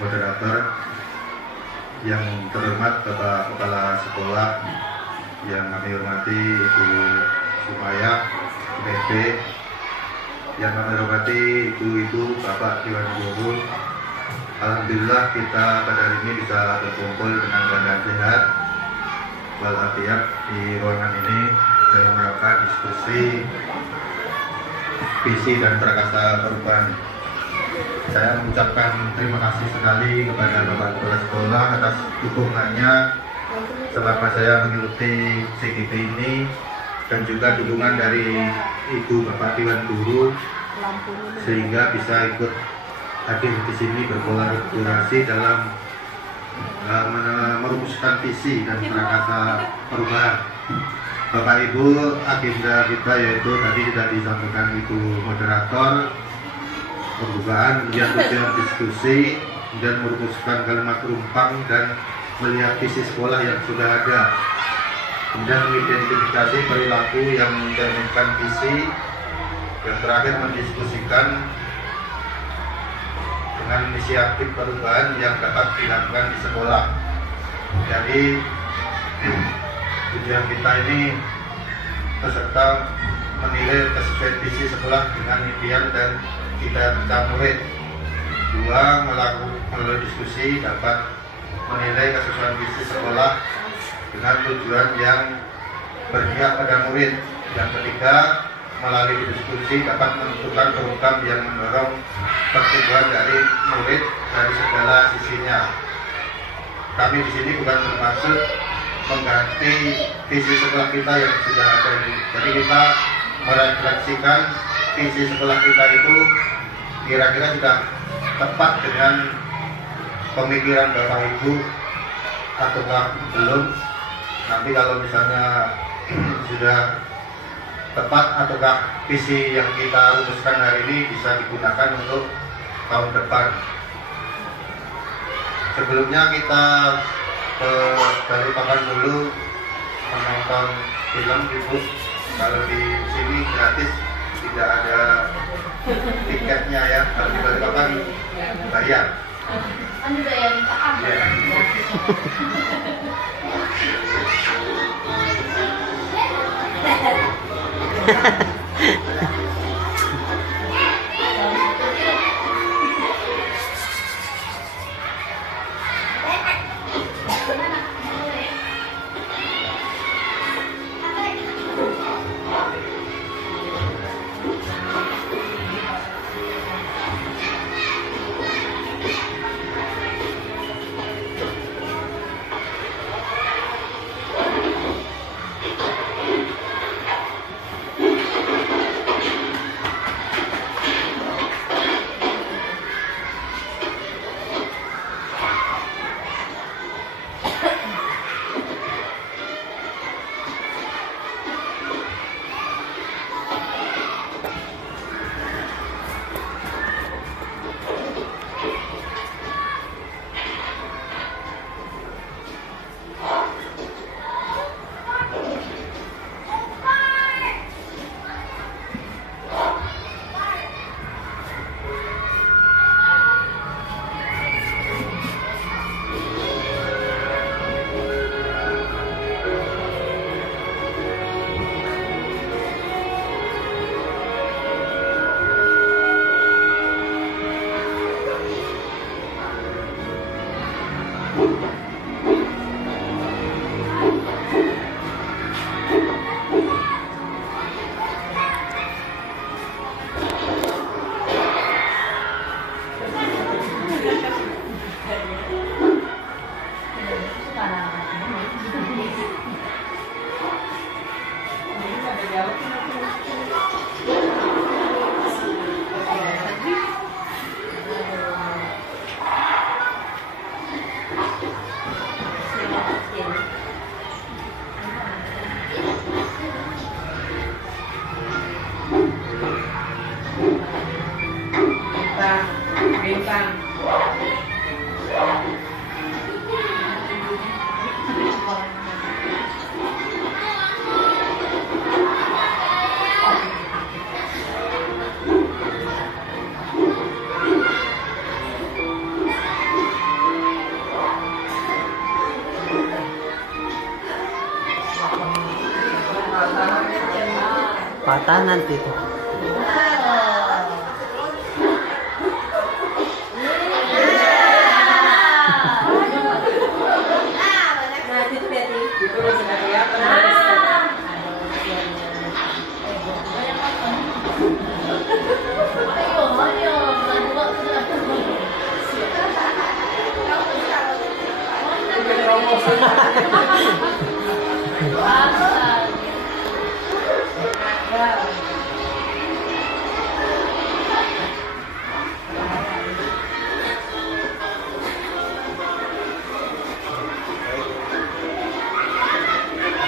moderator, yang terhormat Bapak Kepala Sekolah, yang kami hormati Ibu Sumaya, PP, yang kami hormati Ibu-Ibu, Bapak Dewan Guru. Alhamdulillah kita pada hari ini bisa berkumpul dengan keadaan sehat walafiat di ruangan ini dalam rangka diskusi visi dan prakasa perubahan. Saya mengucapkan terima kasih sekali kepada Bapak Kepala Sekolah atas dukungannya selama saya mengikuti CGP ini, dan juga dukungan dari Ibu Bapak Dewan Guru sehingga bisa ikut hadir di sini berkolaborasi dalam merumuskan visi dan prakasa perubahan. Bapak Ibu, agenda kita yaitu tadi sudah disampaikan Ibu moderator, pembukaan, kemudian tujuan diskusi, dan merumuskan kalimat rumpang dan melihat visi sekolah yang sudah ada, kemudian mengidentifikasi perilaku yang mencerminkan visi, yang terakhir mendiskusikan dengan inisiatif perubahan yang dapat dilakukan di sekolah. Jadi tujuan kita ini peserta menilai kesesuaian visi sekolah dengan impian dan cita-cita murid. Dua, melalui diskusi dapat menilai kesesuaian visi sekolah dengan tujuan yang berpihak pada murid. Yang ketiga, melalui diskusi dapat menentukan program yang mendorong pertumbuhan dari murid dari segala sisinya. Kami di sini bukan bermaksud mengganti visi sekolah kita yang sudah ada ini. Jadi kita merefleksikan visi sekolah kita itu kira-kira sudah tepat dengan pemikiran Bapak Ibu ataukah belum. Nanti kalau misalnya sudah tepat ataukah visi yang kita rumuskan hari ini bisa digunakan untuk tahun depan. Sebelumnya kita dari papan dulu menonton film Ibu. Kalau di sini gratis, tidak ada tiketnya ya. Kalau di Balikpapan bayar. Kan dibayarin ke Abang. mata nanti tuh.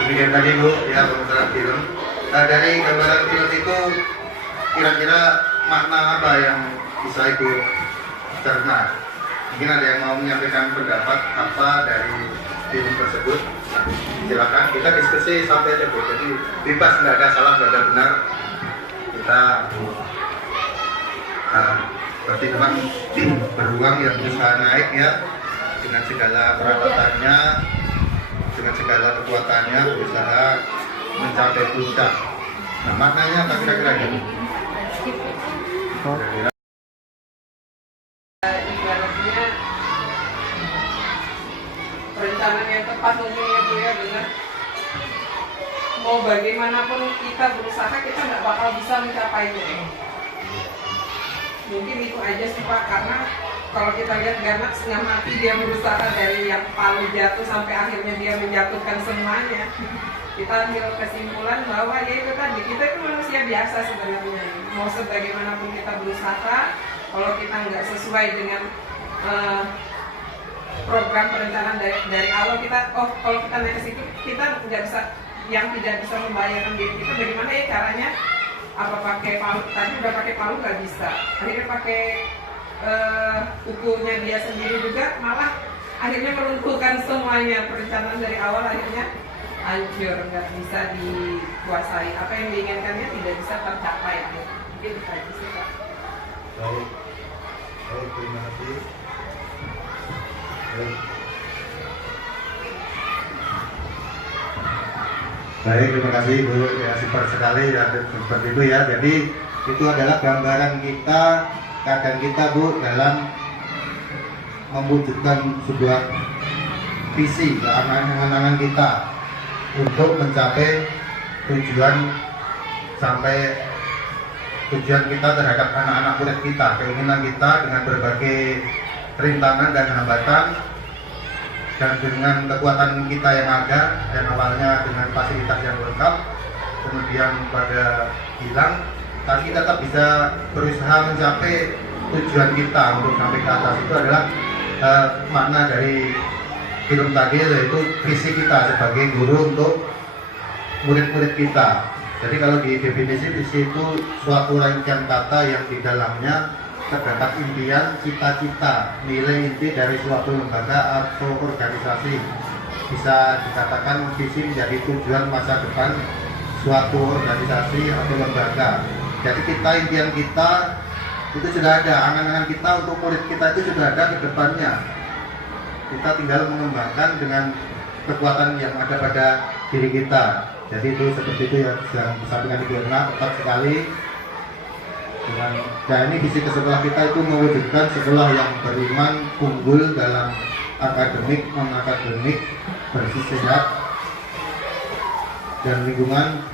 Demikian tadi Bu, ya pemutaran film. Dari gambaran film itu kira-kira makna apa yang bisa Ibu cerna? Mungkin ada yang mau menyampaikan pendapat apa dari film tersebut? Silakan, kita diskusi sampai aja Bu. Jadi bebas, nggak ada salah, nggak ada benar. Kita berarti memang beruang yang berusaha naik ya, dengan segala perawatannya, dengan segala kekuatannya berusaha mencapai puncak. Nah, maknanya apa kira-kira gitu? Kira-kira ibaratnya perencanaan yang tepat mungkin ya Bu ya, benar. Mau bagaimanapun kita berusaha, kita nggak bakal bisa mencapainya. Mungkin itu aja sih Pak, karena kalau kita lihat Ganak setengah mati dia berusaha dari yang paling jatuh sampai akhirnya dia menjatuhkan semuanya. Kita ambil kesimpulan bahwa ya itu tadi, kita itu manusia biasa sebenarnya. Mau sebagaimanapun kita berusaha, kalau kita nggak sesuai dengan program perencanaan dari awal, kita kalau kita naik ke situ kita nggak bisa, yang tidak bisa membahayakan diri kita, bagaimana ya caranya? Apa pakai palu? Tadi udah pakai palu nggak bisa, akhirnya pakai kukunya dia sendiri juga, malah akhirnya meruntuhkan semuanya. Perencanaan dari awal akhirnya hancur, nggak bisa dikuasai. Apa yang diinginkannya tidak bisa tercapai. Mungkin itu aja sih Pak. baik, baik, terima kasih. Baik. Baik, terima kasih Bu, ya super sekali ya, seperti itu ya. Jadi itu adalah gambaran kita, keadaan kita Bu dalam mewujudkan sebuah visi, angan-angan kita untuk mencapai tujuan, sampai tujuan kita terhadap anak-anak murid kita, keinginan kita dengan berbagai rintangan dan hambatan. Dan dengan kekuatan kita yang ada, yang awalnya dengan fasilitas yang lengkap, kemudian pada hilang, tapi kita tetap bisa berusaha mencapai tujuan kita untuk sampai ke atas. Itu adalah makna dari film tadi, yaitu visi kita sebagai guru untuk murid-murid kita. Jadi kalau di definisi visi itu suatu rangkaian kata yang di dalamnya terdapat impian, cita-cita, nilai inti dari suatu lembaga atau organisasi. Bisa dikatakan visi menjadi tujuan masa depan suatu organisasi atau lembaga. Jadi kita, impian kita itu sudah ada, angan-angan kita untuk murid kita itu sudah ada ke depannya. Kita tinggal mengembangkan dengan kekuatan yang ada pada diri kita. Jadi itu seperti itu yang disampaikan Ibu Erna, tepat sekali. Nah, ini visi ke sekolah kita itu mewujudkan sekolah yang beriman, unggul dalam akademik, non-akademik, bersih sehat, dan lingkungan.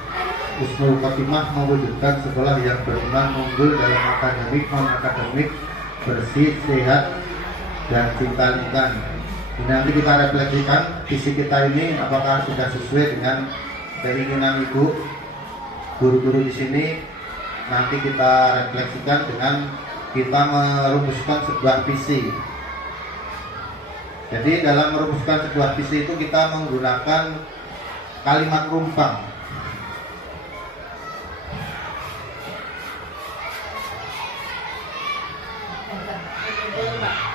Husnul Khotimah mewujudkan sekolah yang beriman, unggul dalam akademik, non-akademik, bersih, sehat, dan cinta lingkungan. Ini nanti kita refleksikan visi kita ini apakah sudah sesuai dengan keinginan Ibu guru-guru di sini. Nanti kita refleksikan dengan kita merumuskan sebuah visi. Jadi dalam merumuskan sebuah visi itu kita menggunakan kalimat rumpang.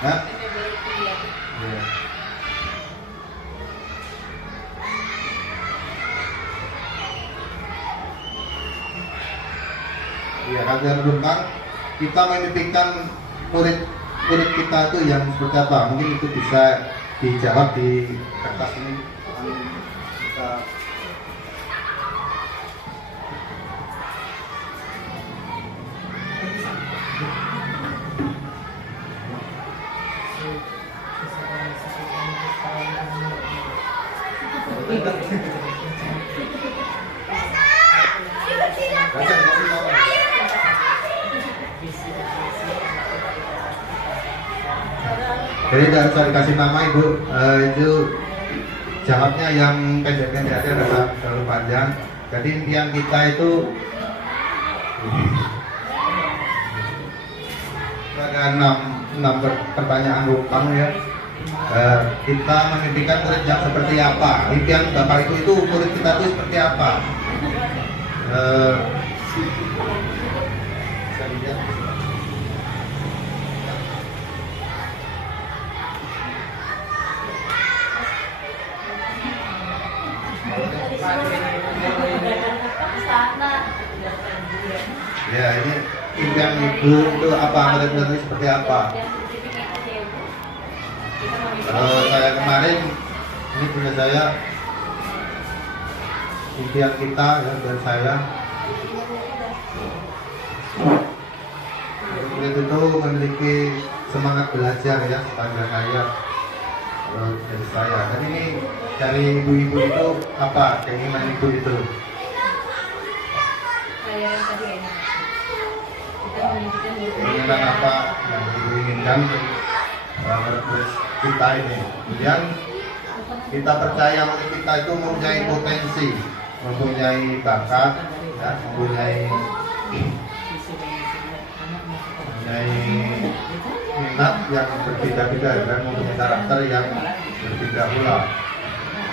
Nah, ya. Ya, rangkaian rumpang kita memimpikan murid kita itu yang seperti apa? Mungkin itu bisa dijawab di kertas ini. Kita Jadi jangan usah dikasih nama ibu, itu jawabnya yang pendek-pendek aja, nggak terlalu panjang. Jadi impian kita itu ada 6 pertanyaan rupang ya. Kita memimpikan murid yang seperti apa? Impian bapak itu murid kita itu seperti apa? Bisa lihat. Ya, ini impian ibu itu apa? Murid-murid seperti apa? Saya kemarin ini punya saya impian kita ya, dan saya murid itu memiliki semangat belajar ya sepanjang hayat dari saya. Dan ini dari ibu-ibu itu apa keinginan ibu itu? Keinginan apa yang ibu inginkan murid kita ini? Kemudian kita percaya murid kita itu mempunyai potensi, mempunyai bakat, ya, mempunyai minat yang berbeda-beda dan mempunyai karakter yang berbeda pula.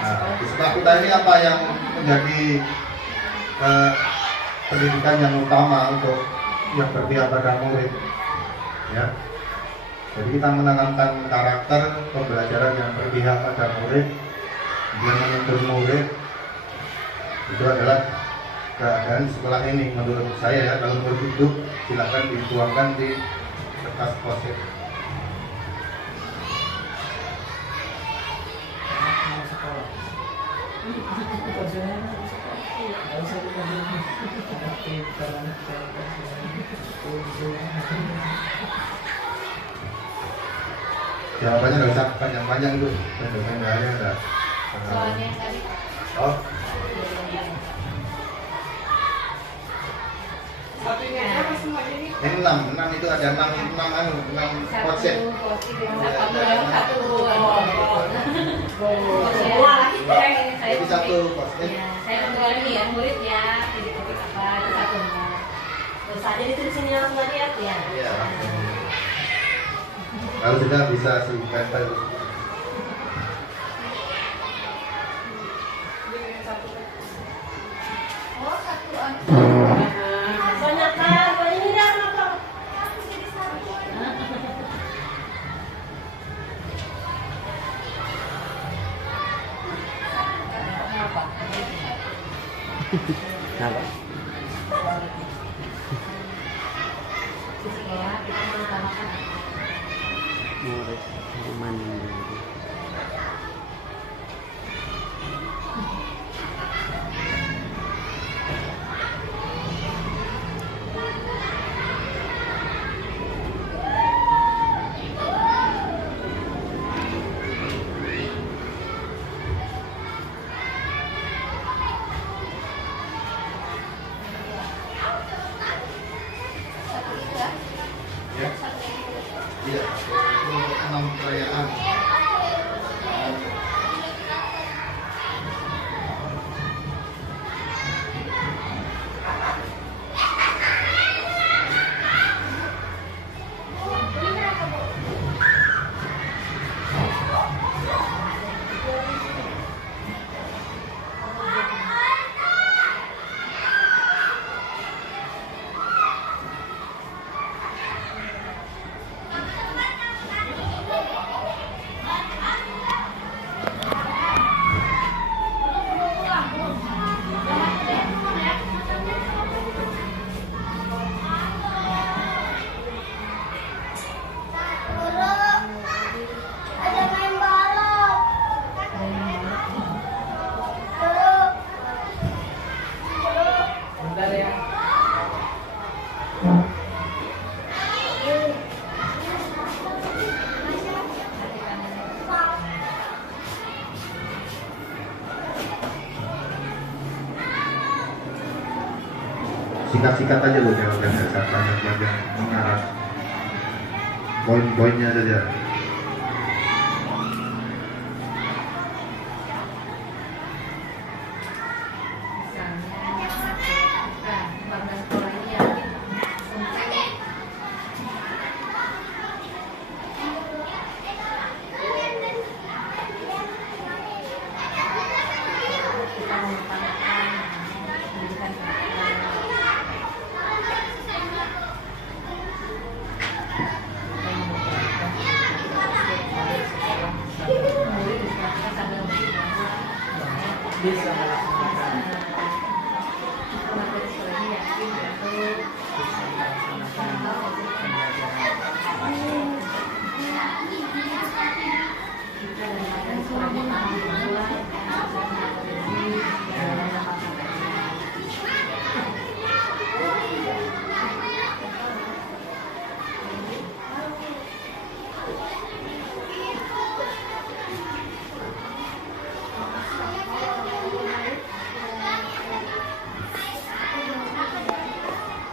Nah, di sekolah kita ini apa yang menjadi pendidikan yang utama untuk yang berpihak pada murid, ya. Jadi kita menanamkan karakter pembelajaran yang berpihak pada murid, yang menuntut murid itu adalah keadaan sekolah ini menurut saya ya. Kalau menurut hidup silakan dituangkan di kertas post-it. Jawabannya nggak usah panjang-panjang itu, pendek-pendek aja udah. Soalnya yang tadi Oh, Satunya apa semuanya ini? ini 6 itu ada 6 post-it. Jadi satu post-it. Saya kebetulan nih ya murid ya, jadi topik apa itu satunya. Terus aja ditulisin langsung aja ya. Iya. Kalau sudah bisa tempel. Oh satuan. Banyak kan, ini dah apa? Jadi satu. Kenapa? Di sekolah kita mengutamakan Murid mandi. satu itu ya. Ya. Iya. Itu 6 perayaan. Sikat-sikat aja loh, jangan banyak mengarah. Poin-poinnya saja. Bisa melaksanakan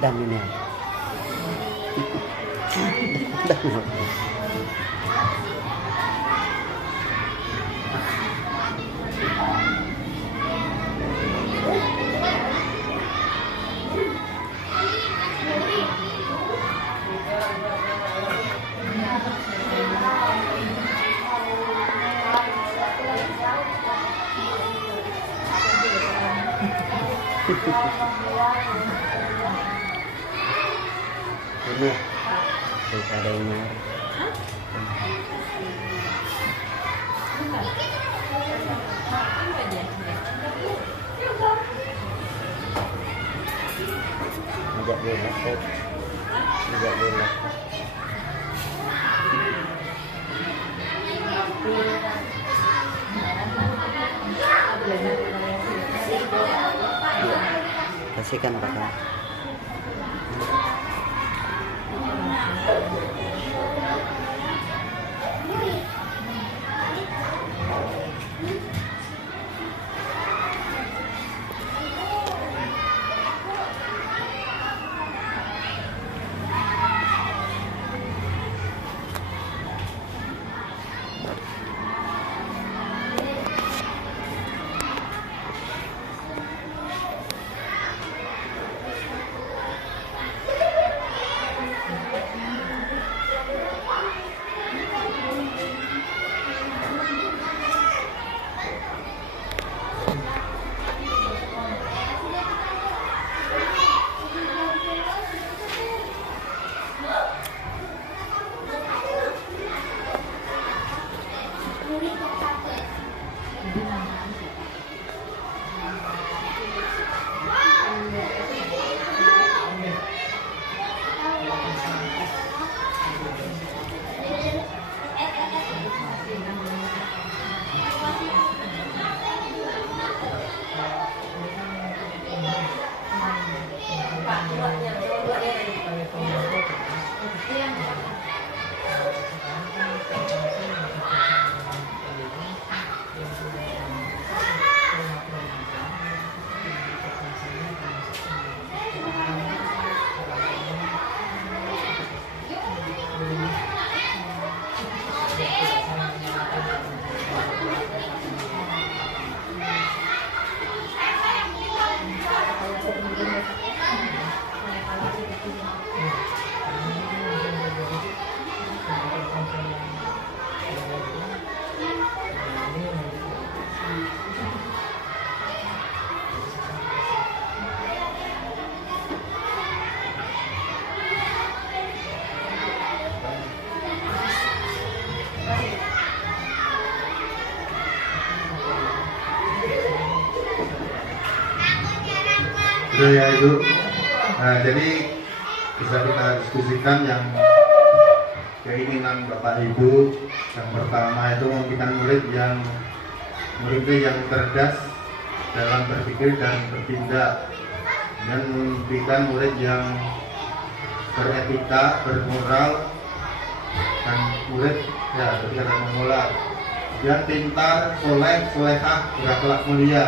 dan ini ini adanya ajak bola kasihkan bakal ya itu. Nah, jadi bisa kita diskusikan yang keinginan Bapak Ibu. Yang pertama itu memberikan muridnya yang cerdas dalam berpikir dan bertindak, dan memberikan murid yang beretika, bermoral, dan murid ya berpikir mengolah, yang pintar, soleh, solehah, berakhlak mulia,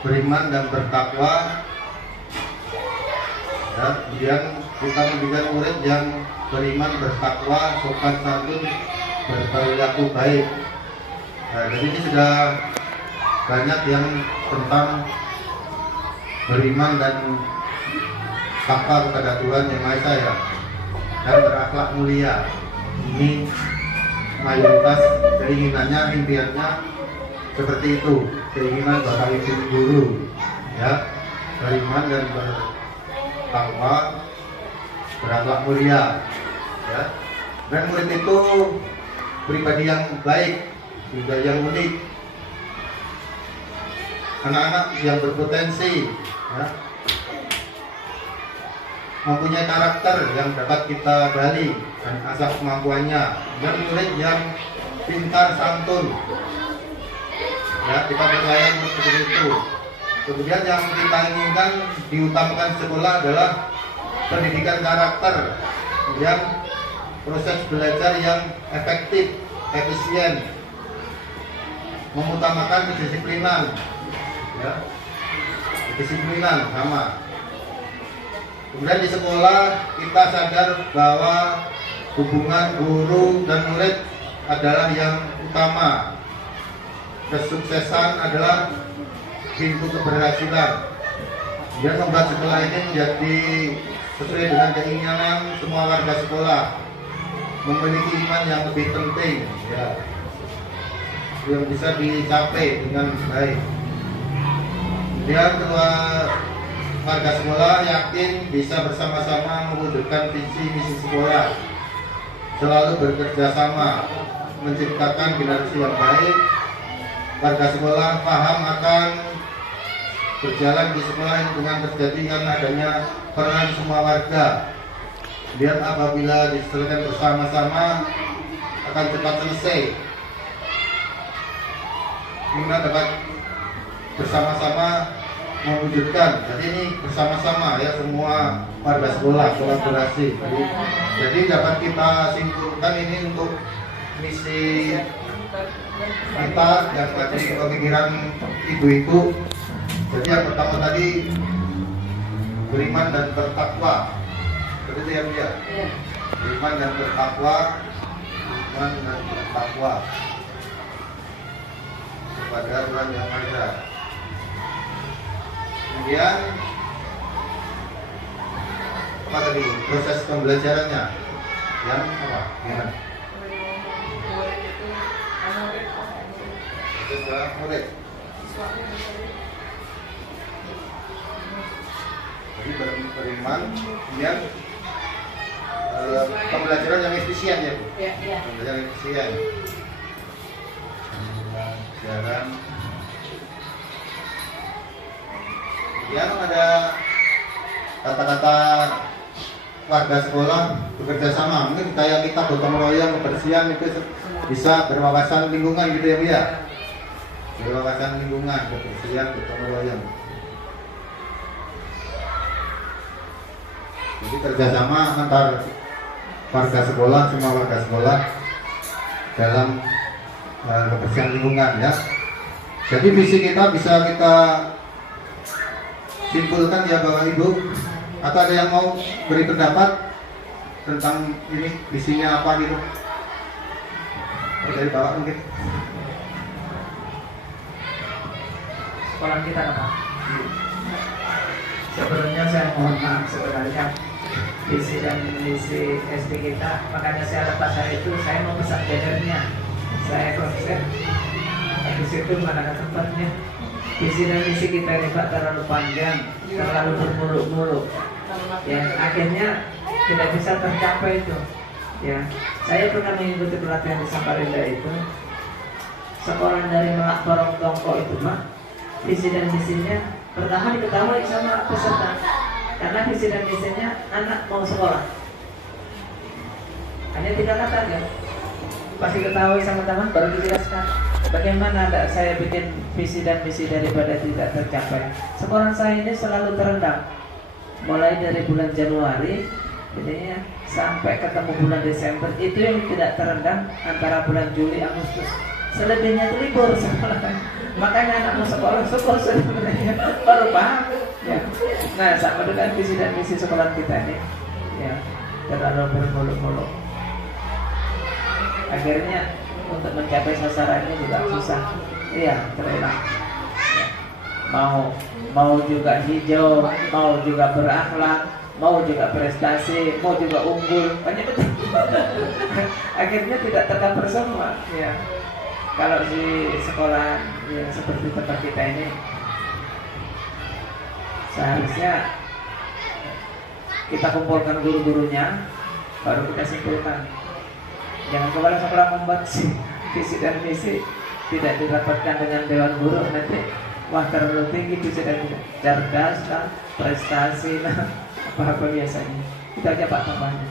beriman dan bertakwa, Ya, kemudian kita mendidik murid yang beriman, bertakwa, sopan santun, berperilaku baik. Nah, jadi ini sudah banyak yang tentang beriman dan takwa kepada Tuhan Yang Maha Esa ya, dan berakhlak mulia. Ini mayoritas keinginannya, impiannya seperti itu, keinginan Bapak Ibu guru ya, beriman dan bertakwa, berakhlak mulia ya. Dan murid itu pribadi yang baik, juga yang unik, anak-anak yang berpotensi ya, mempunyai karakter yang dapat kita gali dan asah kemampuannya, dan murid yang pintar santun ya, kita percaya seperti itu. Kemudian yang kita inginkan diutamakan sekolah adalah pendidikan karakter, kemudian proses belajar yang efektif, efisien, mengutamakan kedisiplinan ya, kedisiplinan sama. Kemudian di sekolah kita sadar bahwa hubungan guru dan murid adalah yang utama. Kesuksesan adalah pintu keberhasilan. Dan membuat sekolah ini menjadi sesuai dengan keinginan semua warga sekolah, memiliki iman yang lebih penting ya, yang bisa dicapai dengan baik. Kemudian kedua, warga sekolah yakin bisa bersama-sama mewujudkan visi misi sekolah, selalu bekerja sama menciptakan generasi yang baik. Warga sekolah paham akan berjalan di sekolah yang dengan terjadi karena adanya peran semua warga. Lihat apabila diselesaikan bersama-sama akan cepat selesai. Kita dapat bersama-sama mewujudkan. Jadi ini bersama-sama ya, semua warga sekolah kolaborasi. Jadi dapat kita simpulkan ini untuk misi kita yang tadi pemikiran ibu-ibu. Jadi yang pertama tadi beriman dan bertakwa. Seperti itu ya Bu ya. Beriman dan bertakwa, beriman dan bertakwa kepada Tuhan Yang Maha Esa. Kemudian apa tadi proses pembelajarannya? Yang apa? Gimana? Proses murid. Jadi beriman, kemudian pembelajaran yang efisien ya Bu? Iya. Pembelajaran yang efisien. Pembelajaran. Kemudian ada kata-kata warga sekolah bekerja sama. Mungkin kayak kita gotong royong kebersihan itu bisa berwawasan lingkungan gitu ya Bu ya? Berwawasan lingkungan, kebersihan, gotong royong. Jadi kerjasama antar warga sekolah, semua warga sekolah dalam kebersihan lingkungan ya. Jadi visi kita bisa kita simpulkan ya Bapak Ibu. Atau ada yang mau beri pendapat tentang ini visinya apa gitu? Dari Bapak mungkin. Sekolah kita apa? Sebelumnya saya mohon maaf, sebenarnya visi dan misi SD kita, makanya saya lepas hari itu saya mau pesan bannernya, saya konsep di situ mana ada tempatnya. Visi dan misi kita ini Pak terlalu panjang, terlalu bermuluk-muluk, yang akhirnya tidak bisa tercapai itu. Ya, saya pernah mengikuti pelatihan di Samarinda itu, sekolah dari Melak Porong Tongko itu Pak, visi dan misinya pertama diketahui sama peserta, karena visi dan misinya anak mau sekolah, hanya 3 kata aja, pasti ketahui sama teman baru dijelaskan bagaimana saya bikin visi dan misi daripada tidak tercapai. Sekolah saya ini selalu terendam, mulai dari bulan Januari ini ya, sampai ketemu bulan Desember itu yang tidak terendam antara bulan Juli Agustus. Selebihnya itu libur sekolah. Makanya anak mau sekolah sebenarnya baru paham ya. Nah, sama dengan visi dan misi sekolah kita ini, ya, terlalu bermuluk-muluk. Akhirnya untuk mencapai sasarannya juga susah. Iya, terulang. Ya. Mau juga hijau, mau juga berakhlak, mau juga prestasi, mau juga unggul, banyak betul. Akhirnya tidak tercover semua. Ya. Kalau di sekolah yang seperti tempat kita ini, seharusnya kita kumpulkan guru-gurunya, baru kita simpulkan. Jangan kepala sekolah membuat visi dan misi tidak dirapatkan dengan dewan guru, nanti wah terlalu tinggi visi dan misi, cerdas lah, prestasi lah, apa-apa biasanya. Kita aja Pak tambahnya.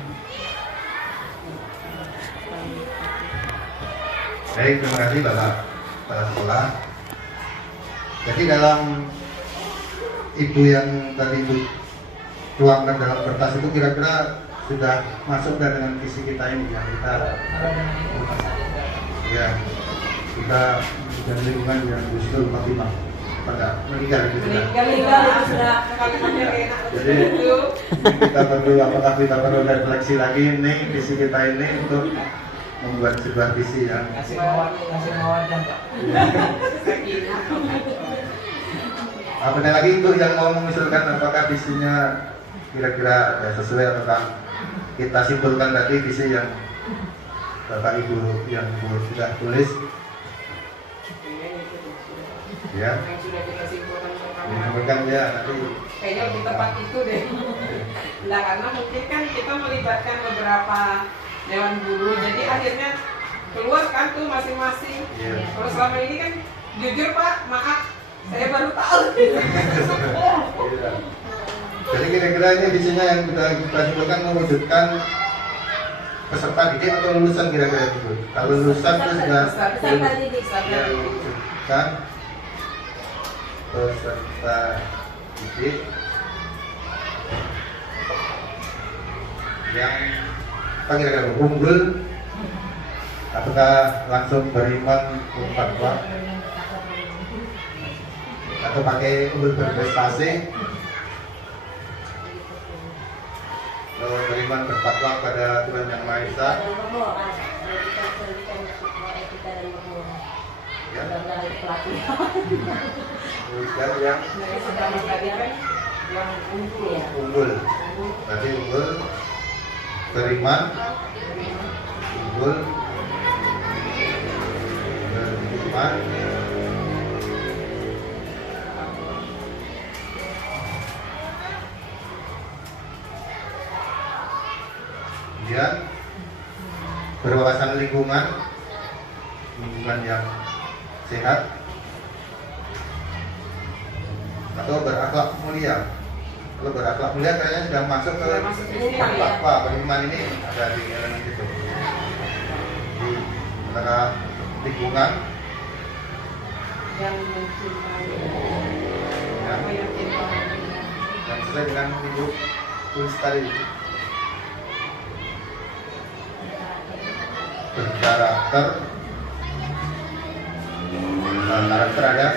Baik, terima kasih Bapak Kepala Sekolah. Jadi dalam Ibu yang tadi Ibu tuangkan dalam kertas itu kira-kira sudah masuk dengan visi kita ini yang kita ya kita dan lingkungan yang justru Fatimah pada meninggal gitu kan. sudah. Jadi kita perlu apakah kita perlu refleksi lagi nih visi kita ini untuk membuat sebuah visi yang Kasih mawadah Pak. apa lagi untuk yang mau mengusulkan apakah visinya kira-kira ya, sesuai atau kita simpulkan tadi visi yang Bapak Ibu yang sudah tulis ya Yang sudah kita simpulkan bersama. menyampaikan ya nanti Kayaknya di tempat itu deh. Nah, karena mungkin kan kita melibatkan beberapa dewan guru, jadi akhirnya keluar kan tuh masing-masing. Iya. Kalau selama ini kan jujur Pak, maaf, saya baru tahu. Jadi kira-kira ini visinya yang kita simpulkan mewujudkan peserta didik atau lulusan kira-kira itu. Kalau lulusan itu sudah Peserta didik. ya, mewujudkan peserta didik yang apa kira-kira unggul, apakah langsung beriman bertakwa atau pakai unggul berprestasi? Kalau beriman bertakwa pada Tuhan Yang Maha Esa, ya, kemudian yang Pertama tadi kan yang unggul. unggul, berarti unggul, beriman, unggul, beriman, kemudian berwawasan lingkungan yang sehat atau berakhlak mulia. Kalau berakhlak mulia kayaknya sudah masuk ke Sudah masuk di sini, ya. takwa. Beriman ini ada di elemen itu. Di antara lingkungan Yang mencintai. yang, Apa yang kita yang sesuai dengan Ibu tulis tadi. Berkarakter, karakter ada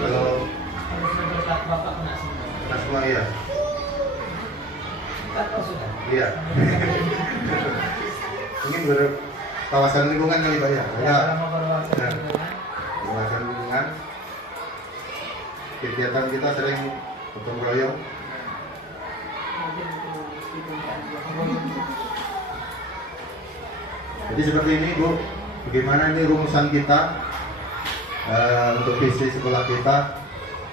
kalau Harusnya bertakwa Pak kena semua. kita semua iya Takwa sudah. iya mungkin berkawasan lingkungan kali Pak ya Ya, kalau mau berwawasan Ya. lingkungan, kawasan lingkungan kegiatan kita sering gotong royong jadi seperti ini Bu bagaimana ini rumusan kita untuk visi sekolah kita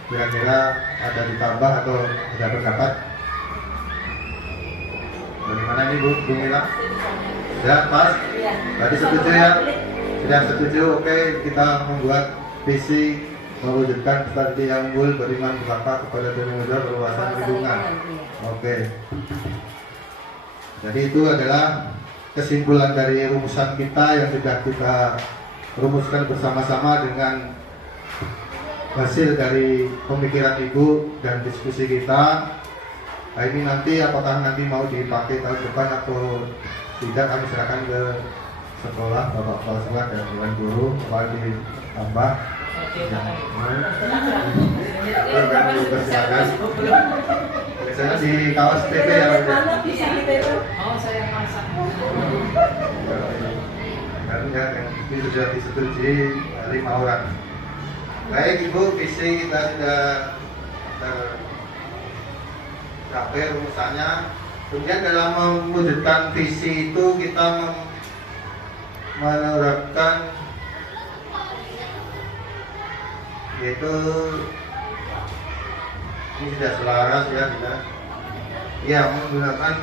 kira-kira ada ditambah atau ada pendapat bagaimana ini Bu Mila sudah pas Iya. tadi setuju ya sudah setuju oke kita membuat visi mewujudkan strategi yang unggul beriman bersama kepada dunia berwawasan lingkungan. Oke. Jadi itu adalah kesimpulan dari rumusan kita yang sudah kita rumuskan bersama-sama dengan hasil dari pemikiran Ibu dan diskusi kita. Nah, ini nanti apakah nanti mau dipakai tahun depan atau tidak, kami serahkan ke sekolah, bapak kepala sekolah dan dewan guru, kalau ditambah. Silakan. Biasanya di kawas TP ya. Mana bisa kita itu? Oh, saya masak. Karena ini sudah disetujui 5 orang. Baik Ibu, visi kita sudah tercapai rumusannya. Kemudian dalam mewujudkan visi itu kita menerapkan yaitu ini sudah selaras ya kita menggunakan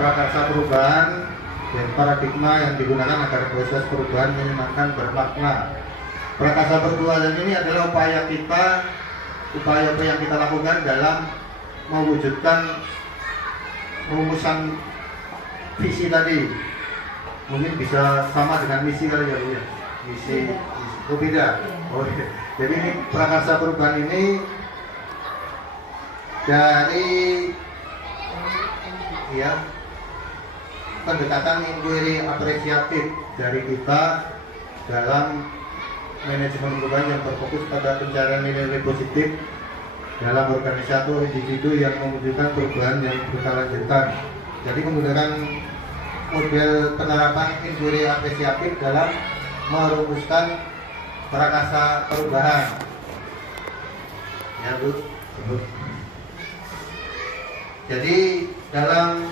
prakarsa perubahan dan paradigma yang digunakan agar proses perubahan menyenangkan bermakna. Prakarsa perubahan ini adalah upaya apa yang kita lakukan dalam mewujudkan rumusan visi tadi. Mungkin bisa sama dengan misi kali ya Bu ya. Misi. Oh beda. Oh, iya. Jadi ini prakarsa perubahan ini dari pendekatan inquiry apresiatif dari kita dalam manajemen perubahan yang berfokus pada pencarian nilai-nilai positif dalam organisasi atau individu yang mewujudkan perubahan yang berkelanjutan. Jadi menggunakan model penerapan inquiry apresiatif dalam merumuskan prakarsa perubahan. Ya Bu. Jadi dalam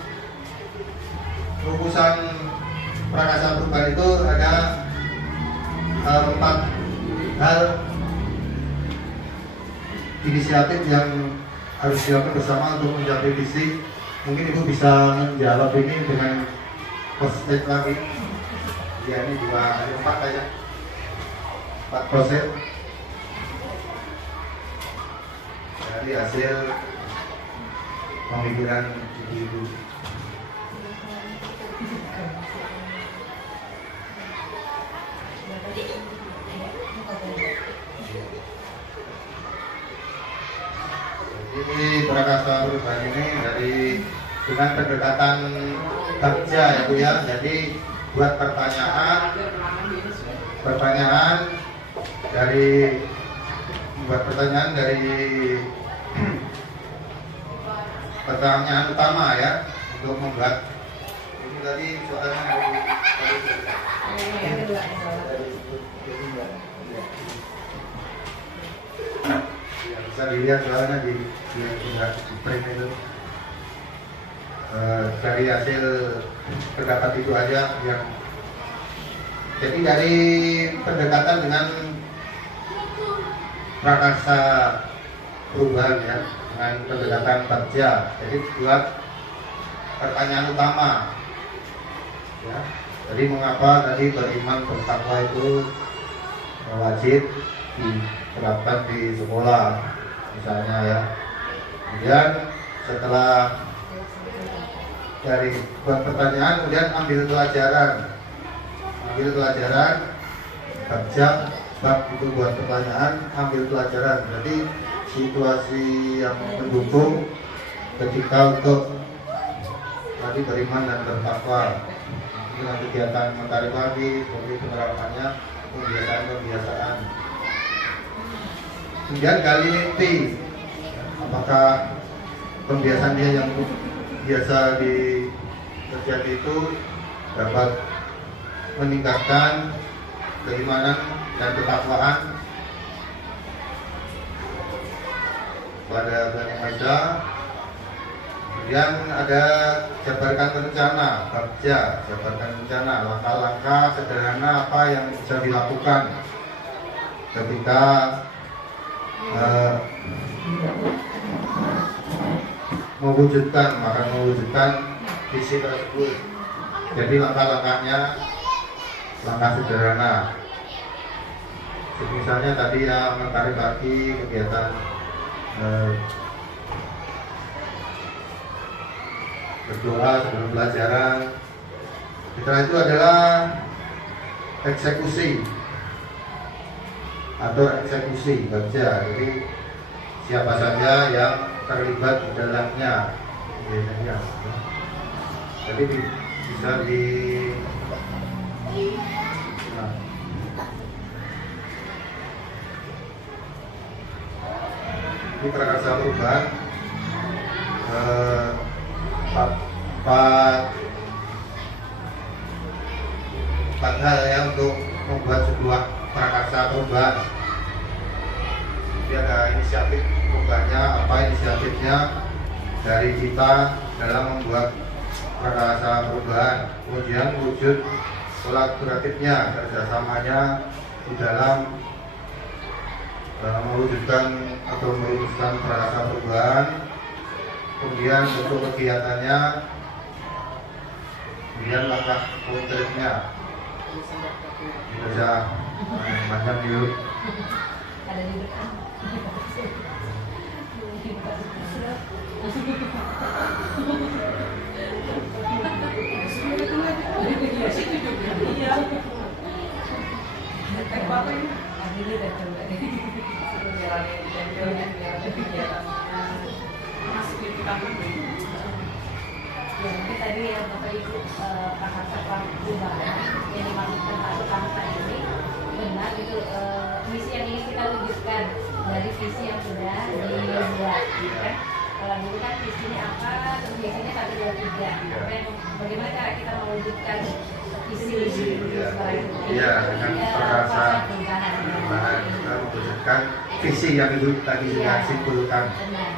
rumusan prakarsa perubahan itu ada 4 hal inisiatif yang harus dilakukan bersama untuk mencapai visi. Mungkin Ibu bisa menjawab ini dengan post-it lagi. Ya ini 4 aja. 4 proses dari hasil pemikiran ibu-ibu. Jadi prakarsa perubahan ini dengan pendekatan kerja ya Bu ya. Jadi buat pertanyaan dari pertanyaan utama ya, untuk membuat ini tadi soalnya bisa dilihat soalnya di print itu dari hasil pendapat itu aja yang jadi dari pendekatan dengan prakarsa perubahan ya, dengan pendekatan kerja. Jadi buat pertanyaan utama ya. Jadi mengapa tadi beriman bertakwa itu wajib diterapkan di sekolah misalnya ya. Kemudian setelah dari buat pertanyaan, kemudian ambil pelajaran kerja bab itu buat pertanyaan, ambil pelajaran. Jadi situasi yang mendukung ketika untuk tadi beriman dan bertakwa dengan kegiatan mentari pagi seperti penerapannya, pembiasaan. Kemudian gali inti apakah pembiasaan dia yang biasa terjadi itu dapat meningkatkan keimanan dan ketakwaan pada Tuhan Yang Maha Esa. Kemudian ada jabarkan rencana, jabarkan rencana, langkah-langkah sederhana apa yang bisa dilakukan ketika mewujudkan visi tersebut. Jadi langkah-langkahnya langkah sederhana. Misalnya tadi ya mentari pagi, kegiatan berdoa sebelum pelajaran. Setelah itu adalah eksekusi kerja. Jadi siapa saja yang terlibat di dalamnya. Ya. Jadi bisa di nah. Ini prakarsa perubahan empat hal ya untuk membuat sebuah prakarsa perubahan. Jadi ada inisiatif perubahannya, apa inisiatifnya dari kita dalam membuat prakarsa perubahan, kemudian wujud kolaboratifnya, kerjasamanya di dalam mewujudkan atau merumuskan prakarsa perubahan, kemudian bentuk kegiatannya, kemudian langkah konkretnya. Bisa panjang yuk. Ada di depan. Ya, mungkin tadi ya Bapak Ibu prakarsa perubahan yang dimaksudkan Pak Sukamta ini benar gitu, misi yang ingin kita wujudkan dari visi yang sudah dibuat gitu kan. Kalau dulu kan visinya apa, terus visinya 1, 2, 3. Bagaimana cara kita mewujudkan visi seperti itu? Iya, dengan prakarsa perubahan kita mewujudkan visi yang itu tadi sudah simpulkan. Benar.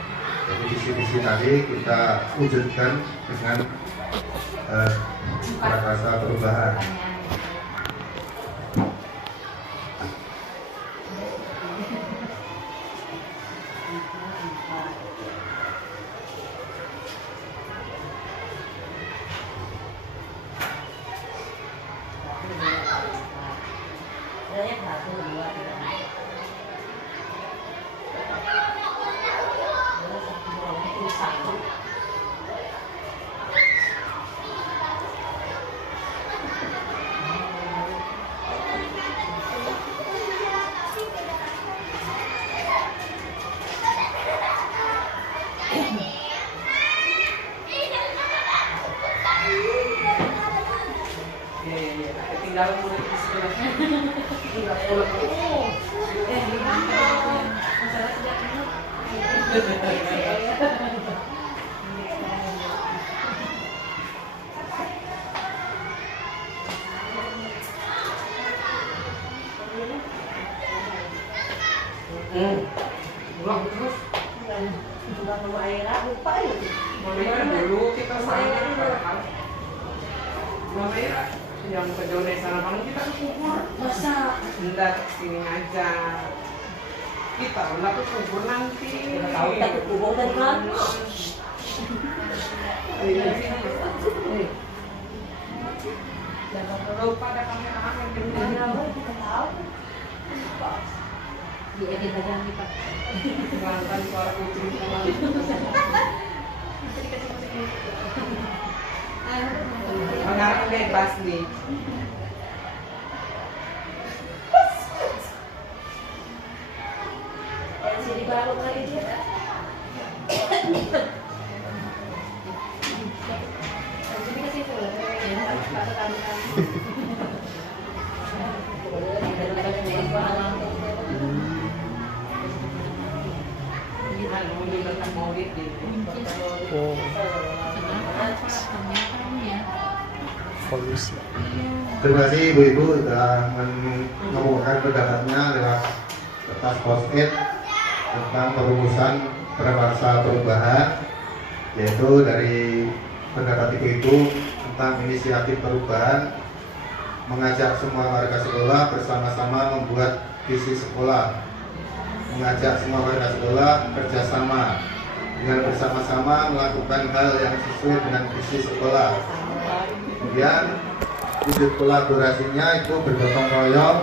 Jadi visi-visi tadi kita wujudkan dengan prakarsa perubahan. Tinggal murid di sekolah. Tinggal pulang. Masalah sejak dulu. Pulang terus. Sudah sama Aira, lupa ya. Mama dulu kita sana. Mama yang ke jauh dari sana kamu kita ke kubur. Masa? Enggak, sini aja. Kita udah ke kubur nanti. Kita tahu kita ke kubur dari mana? Jangan lupa ada kamera yang Kita tahu. Diedit aja lipat. Hilangkan suara kucing sama. Mengarang bebas nih. Sini baru kali dia. Jadi ke situ lah. Ya, Pak Sukamta. Polusi. Terima kasih Ibu-Ibu sudah mengemukakan pendapatnya lewat kertas post-it tentang perumusan prakarsa perubahan, yaitu dari pendapat Ibu-Ibu tentang inisiatif perubahan, mengajak semua warga sekolah bersama-sama membuat visi sekolah, mengajak semua warga sekolah kerjasama dengan bersama-sama melakukan hal yang sesuai dengan visi sekolah. Kemudian wujud kolaborasinya itu bergotong royong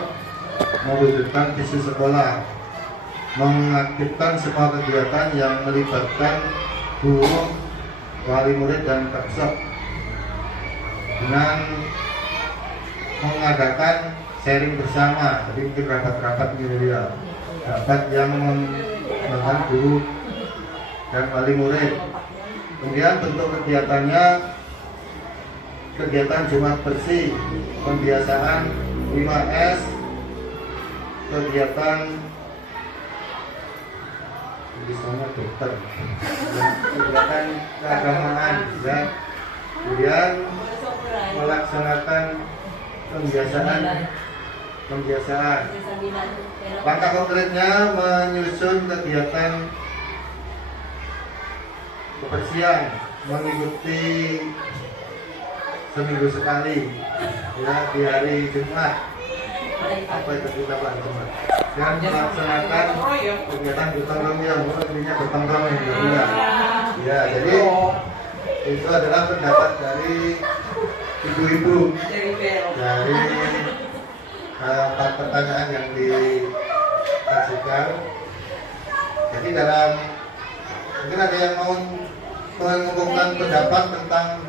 mewujudkan visi sekolah, mengaktifkan semua kegiatan yang melibatkan guru, wali murid dan peserta dengan mengadakan sharing bersama. Jadi mungkin rapat-rapat gitu ya, rapat yang menggunakan guru dan wali murid. Kemudian bentuk kegiatannya kegiatan Jumat bersih, pembiasaan 5S, kegiatan misalnya dokter, kegiatan keagamaan, ya. Kemudian melaksanakan pembiasaan. Langkah konkretnya menyusun kegiatan kebersihan, mengikuti seminggu sekali, ya, di hari Jumat. Apa itu kita bahas Jumat? Dan melaksanakan kegiatan gotong royong, intinya gotong royong ya. Ya, jadi itu adalah pendapat dari ibu-ibu dari empat pertanyaan yang dikasihkan. Jadi dalam mungkin ada yang mau mengumumkan pendapat tentang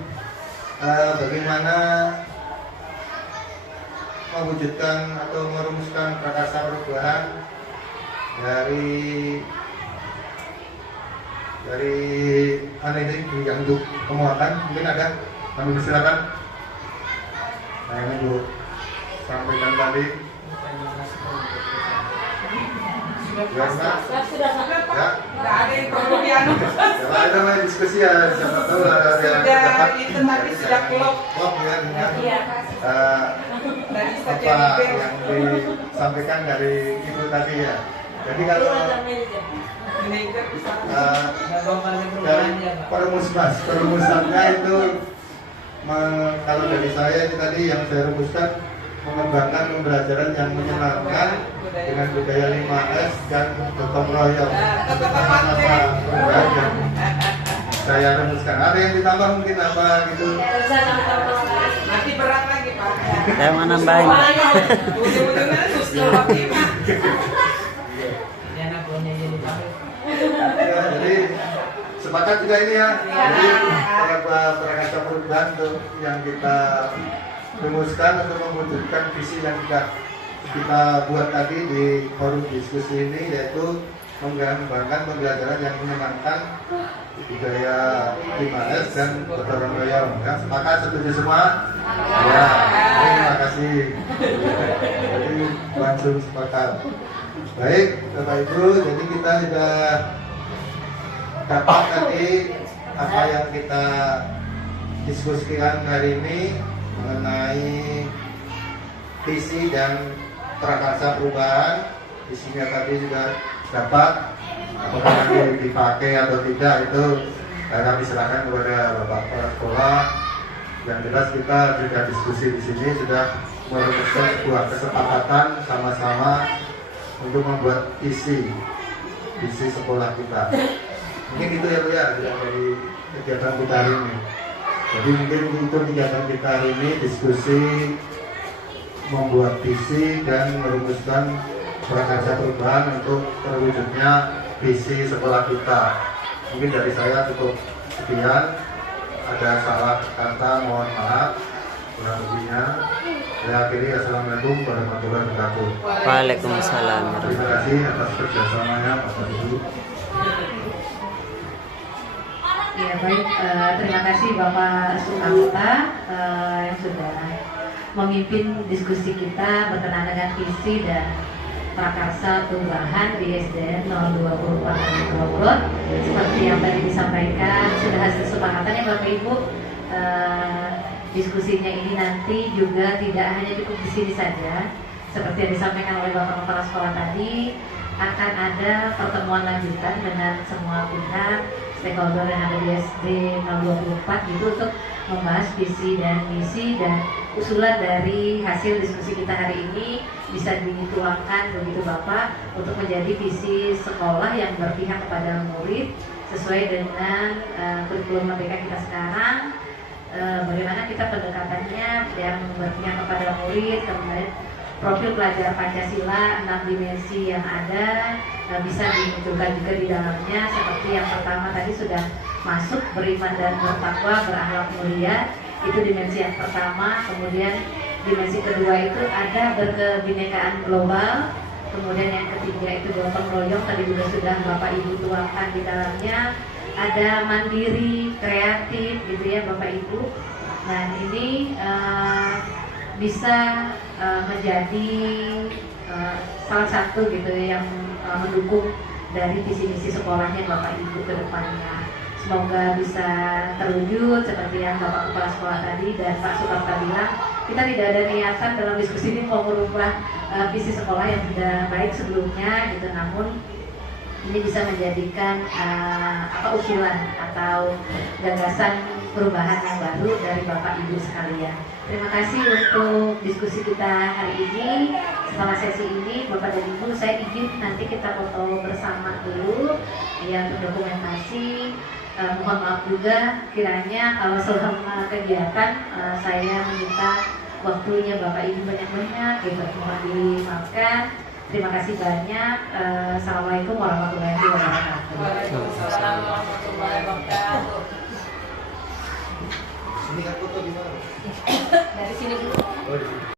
bagaimana mewujudkan atau merumuskan prakarsa perubahan dari ini yang untuk pemuatan. Mungkin ada, kami silakan. Nah, ini Bu sampaikan tadi. Ya, Sudah sampai Pak. ya. Nggak ada yang perlu dianu. Coba kita mulai diskusi ya, siapa tahu ada yang Sudah itu tadi sudah klop. ya, dengan Iya. Dari apa stadion yang disampaikan dari Ibu tadi ya. Jadi kalau manajer dari perumusannya itu kalau dari saya itu tadi yang saya rumuskan mengembangkan pembelajaran yang menyenangkan dengan budaya 5S dan gotong royong. Saya rumuskan. Ada yang ditambah mungkin apa gitu? nanti berat lagi Pak. Saya mau nambahin. Ujung-ujungnya susah lagi Pak. Ya, jadi sepakat juga ini ya. Jadi prakarsa perubahan untuk yang kita rumuskan untuk mewujudkan visi yang kita buat tadi di forum diskusi ini, yaitu mengembangkan pembelajaran yang menyenangkan budaya 5S dan gotong royong. Ya, sepakat, setuju semua? Ya, terima kasih. Jadi langsung sepakat. Baik, Bapak Ibu, jadi kita sudah dapat tadi apa yang kita diskusikan hari ini mengenai visi dan prakarsa perubahan. Visinya tadi sudah dapat, apakah nanti dipakai atau tidak itu kami serahkan kepada Bapak Kepala Sekolah. Yang jelas kita sudah diskusi di sini, sudah merumuskan sebuah kesepakatan sama-sama untuk membuat visi sekolah kita. Mungkin itu ya Bu ya, dari kegiatan kita hari ini. Jadi mungkin itu kegiatan kita hari ini, diskusi membuat visi dan merumuskan prakarsa perubahan untuk terwujudnya visi sekolah kita. Mungkin dari saya cukup sekian. Ada salah kata, mohon maaf kurang lebihnya. Saya akhiri, assalamualaikum warahmatullahi wabarakatuh. Waalaikumsalam. Terima kasih atas kerjasamanya Bapak Ibu. Ya baik, terima kasih Bapak Sukamta yang sudah memimpin diskusi kita berkenaan dengan visi dan prakarsa perubahan di SDN 024 Bogor. Seperti yang tadi disampaikan, sudah hasil kesepakatan ya Bapak Ibu. Diskusinya ini nanti juga tidak hanya cukup di sini saja. Seperti yang disampaikan oleh Bapak Kepala Sekolah tadi, akan ada pertemuan lanjutan dengan semua pihak stakeholder yang ada di SD 024 gitu untuk membahas visi dan misi dan usulan dari hasil diskusi kita hari ini bisa dituangkan begitu Bapak untuk menjadi visi sekolah yang berpihak kepada murid sesuai dengan kurikulum merdeka kita sekarang. Bagaimana kita pendekatannya yang berpihak kepada murid, kemudian profil pelajar Pancasila 6 dimensi yang ada bisa dimunculkan juga di dalamnya, seperti yang pertama tadi sudah masuk beriman dan bertakwa, berakhlak mulia, itu dimensi yang pertama. Kemudian dimensi kedua itu ada berkebinekaan global, Kemudian yang ketiga itu gotong royong, tadi juga sudah Bapak Ibu tuangkan di dalamnya. Ada mandiri, kreatif gitu ya Bapak Ibu. Nah ini bisa menjadi salah satu gitu yang mendukung dari visi misi sekolahnya Bapak Ibu ke depannya. Semoga bisa terwujud seperti yang Bapak Kepala Sekolah tadi dan Pak Sukamta bilang, kita tidak ada niatan dalam diskusi ini mau merubah visi sekolah yang sudah baik sebelumnya gitu, namun ini bisa menjadikan usulan atau gagasan perubahan yang baru dari Bapak Ibu sekalian. Terima kasih untuk diskusi kita hari ini. Setelah sesi ini Bapak dan Ibu, saya izin nanti kita foto bersama dulu ya untuk dokumentasi. Mohon maaf juga kiranya kalau selama kegiatan saya meminta waktunya Bapak Ibu banyak-banyak gitu, mohon dimaafkan. Terima kasih banyak. Assalamualaikum warahmatullahi wabarakatuh. Waalaikumsalam warahmatullahi wabarakatuh. Ini kan foto di mana? Dari sini dulu. Oh, di sini.